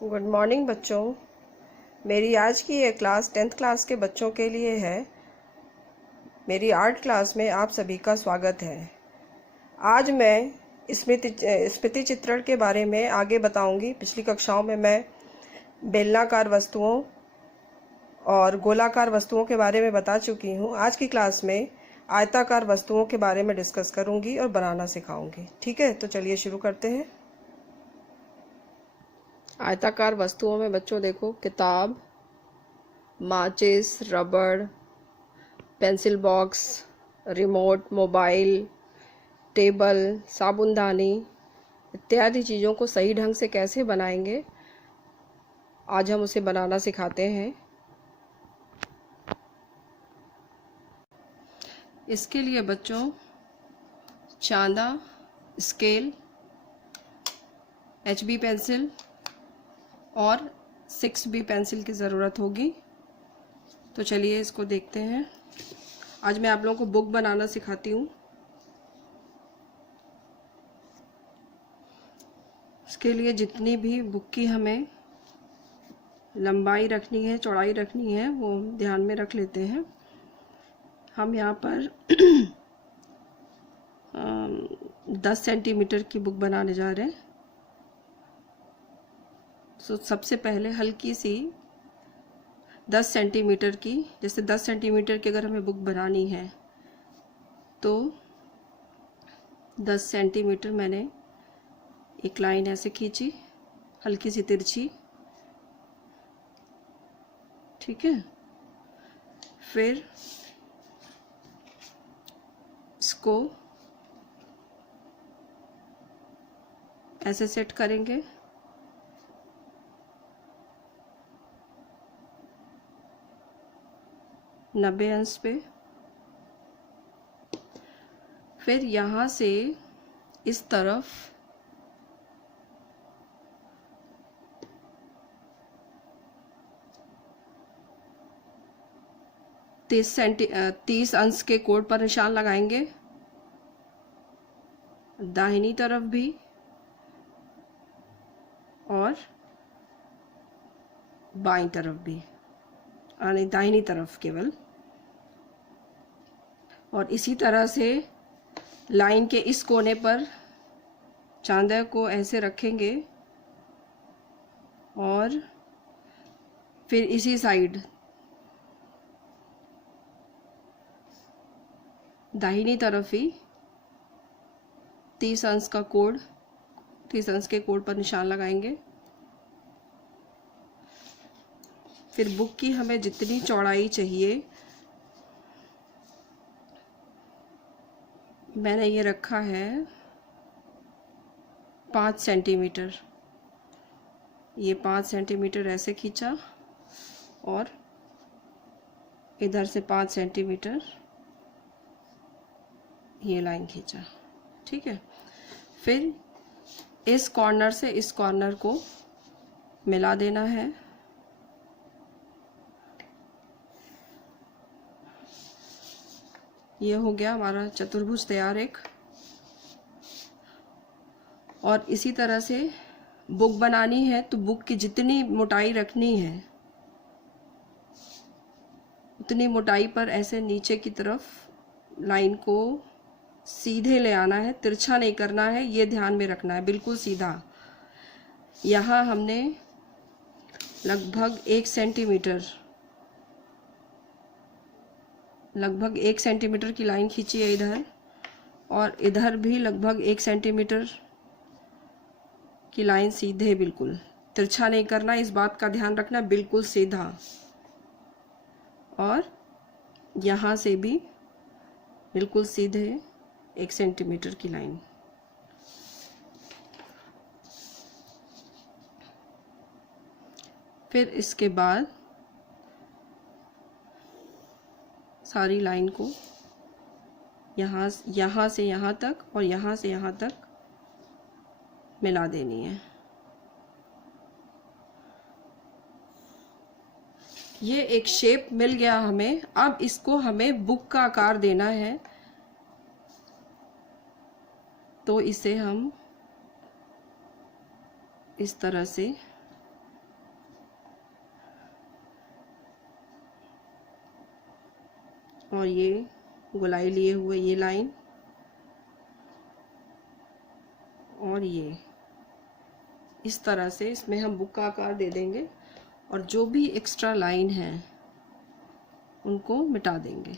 Good morning बच्चों। मेरी आज की ये क्लास 10th क्लास के बच्चों के लिए है। मेरी आर्ट क्लास में आप सभी का स्वागत है। आज मैं स्मृति चित्रण के बारे में आगे बताऊंगी। पिछली कक्षाओं में मैं बेलनाकार वस्तुओं और गोलाकार वस्तुओं के बारे में बता चुकी हूँ। आज की क्लास में आयताकार वस्तुओं के बारे में डिस्कस करूँगी और बनाना सिखाऊंगी। ठीक है, तो चलिए शुरू करते हैं। आयताकार वस्तुओं में बच्चों देखो, किताब, माचिस, रबड़, pencil box, remote, mobile, table, साबुनदानी इत्यादि चीज़ों को सही ढंग से कैसे बनाएंगे, आज हम उसे बनाना सिखाते हैं। इसके लिए बच्चों चांदा, स्केल, HB पेंसिल और 6B पेंसिल की ज़रूरत होगी। तो चलिए इसको देखते हैं। आज मैं आप लोगों को बुक बनाना सिखाती हूँ। इसके लिए जितनी भी बुक की हमें लंबाई रखनी है, चौड़ाई रखनी है, वो ध्यान में रख लेते हैं। हम यहाँ पर 10 सेंटीमीटर की बुक बनाने जा रहे हैं। तो सबसे पहले हल्की सी 10 सेंटीमीटर की, जैसे 10 सेंटीमीटर की अगर हमें बुक बनानी है तो 10 सेंटीमीटर मैंने एक लाइन ऐसे खींची, हल्की सी तिरछी। ठीक है, फिर इसको ऐसे सेट करेंगे। नब्बे अंश पे। फिर यहाँ से इस तरफ 30 अंश के कोण पर निशान लगाएंगे। दाहिनी तरफ भी और बाईं तरफ भी, यानी दाहिनी तरफ केवल। और इसी तरह से लाइन के इस कोने पर चांदा को ऐसे रखेंगे और फिर इसी साइड दाहिनी तरफ ही 30 अंश का कोण, 30 अंश के कोण पर निशान लगाएंगे। फिर बुक की हमें जितनी चौड़ाई चाहिए, मैंने ये रखा है 5 सेंटीमीटर। ये 5 सेंटीमीटर ऐसे खींचा और इधर से 5 सेंटीमीटर ये लाइन खींचा। ठीक है, फिर इस कॉर्नर से इस कॉर्नर को मिला देना है। ये हो गया हमारा चतुर्भुज तैयार एक। और इसी तरह से बुक बनानी है तो बुक की जितनी मोटाई रखनी है उतनी मोटाई पर ऐसे नीचे की तरफ लाइन को सीधे ले आना है, तिरछा नहीं करना है, ये ध्यान में रखना है, बिल्कुल सीधा। यहाँ हमने लगभग 1 सेंटीमीटर की लाइन खींची है इधर, और इधर भी लगभग 1 सेंटीमीटर की लाइन सीधे, बिल्कुल तिरछा नहीं करना, इस बात का ध्यान रखना, बिल्कुल सीधा। और यहाँ से भी बिल्कुल सीधे 1 सेंटीमीटर की लाइन। फिर इसके बाद सारी लाइन को यहाँ से यहाँ तक और यहाँ से यहाँ तक मिला देनी है। ये एक शेप मिल गया हमें। अब इसको हमें बुक का आकार देना है, तो इसे हम इस तरह से और ये गोलाई लिए हुए ये लाइन और ये इस तरह से इसमें हम बुक का आकार दे देंगे और जो भी एक्स्ट्रा लाइन है उनको मिटा देंगे।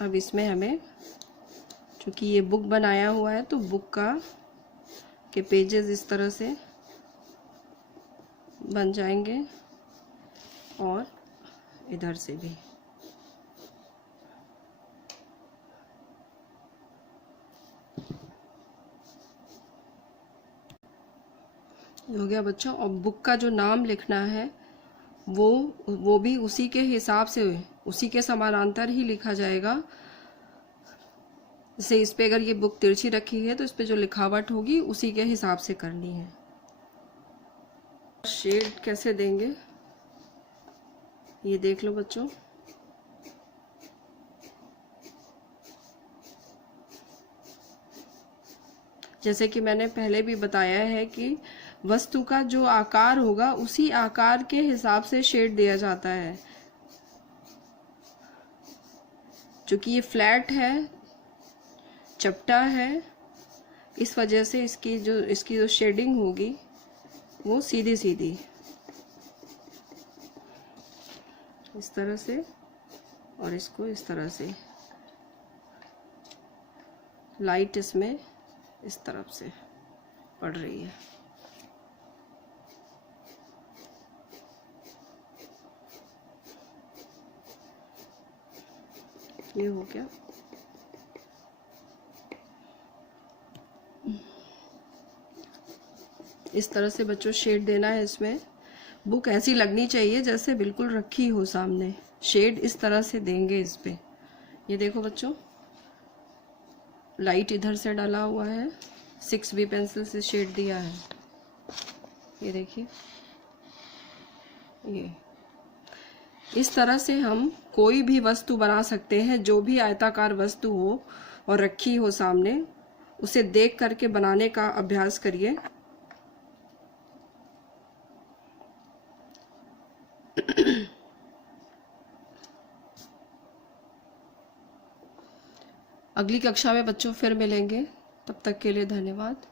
अब इसमें हमें, क्योंकि ये बुक बनाया हुआ है, तो बुक के पेजेस इस तरह से बन जाएंगे और इधर से भी। हो गया बच्चों। और बुक का जो नाम लिखना है वो भी उसी के हिसाब से, उसी के समानांतर ही लिखा जाएगा। जैसे इस पे अगर ये बुक तिरछी रखी है तो इस पे जो लिखावट होगी उसी के हिसाब से करनी है। शेड कैसे देंगे ये देख लो बच्चों। जैसे कि मैंने पहले भी बताया है कि वस्तु का जो आकार होगा उसी आकार के हिसाब से शेड दिया जाता है। क्योंकि ये फ्लैट है, चपटा है, इस वजह से इसकी जो शेडिंग होगी वो सीधी सीधी इस तरह से और इसको इस तरह से, लाइट इसमें इस तरफ से पड़ रही है। ये हो गया। इस तरह से बच्चों शेड देना है इसमें। बुक ऐसी लगनी चाहिए जैसे बिल्कुल रखी हो सामने। शेड इस तरह से देंगे इस पे। ये देखो बच्चों, लाइट इधर से डाला हुआ है, 6B पेंसिल से शेड दिया है। ये देखिए, ये इस तरह से हम कोई भी वस्तु बना सकते हैं। जो भी आयताकार वस्तु हो और रखी हो सामने, उसे देख करके बनाने का अभ्यास करिए। अगली कक्षा में बच्चों फिर मिलेंगे। तब तक के लिए धन्यवाद।